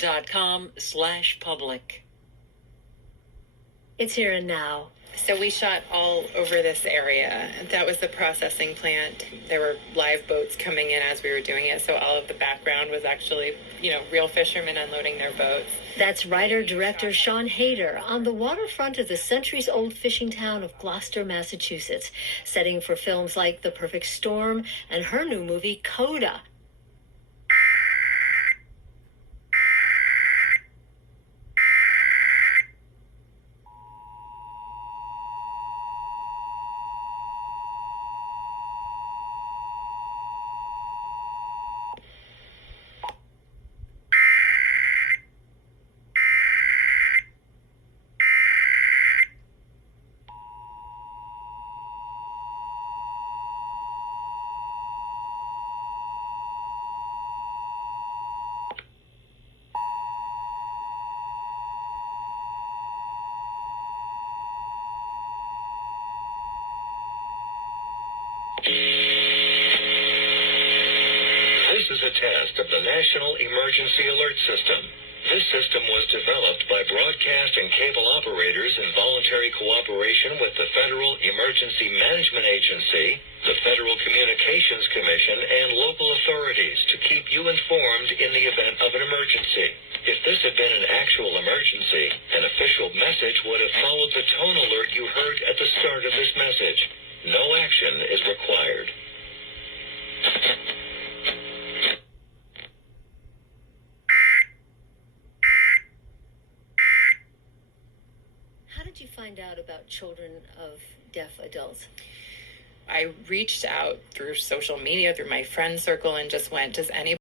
facebook.com/public. It's here and now. So we shot all over this area. That was the processing plant. There were live boats coming in as we were doing it. So all of the background was actually, real fishermen unloading their boats. That's writer-director Sean Hayter on the waterfront of the centuries-old fishing town of Gloucester, Massachusetts, setting for films like The Perfect Storm and her new movie, Coda. This is a test of the National Emergency Alert System. This system was developed by broadcast and cable operators in voluntary cooperation with the Federal Emergency Management Agency, the Federal Communications Commission, and local authorities to keep you informed in the event of an emergency. If this had been an actual emergency, an official message would have followed the tone alert you heard at the start of this message. No action is required. How did you find out about children of deaf adults? I reached out through social media, through my friend circle, and just went, does anybody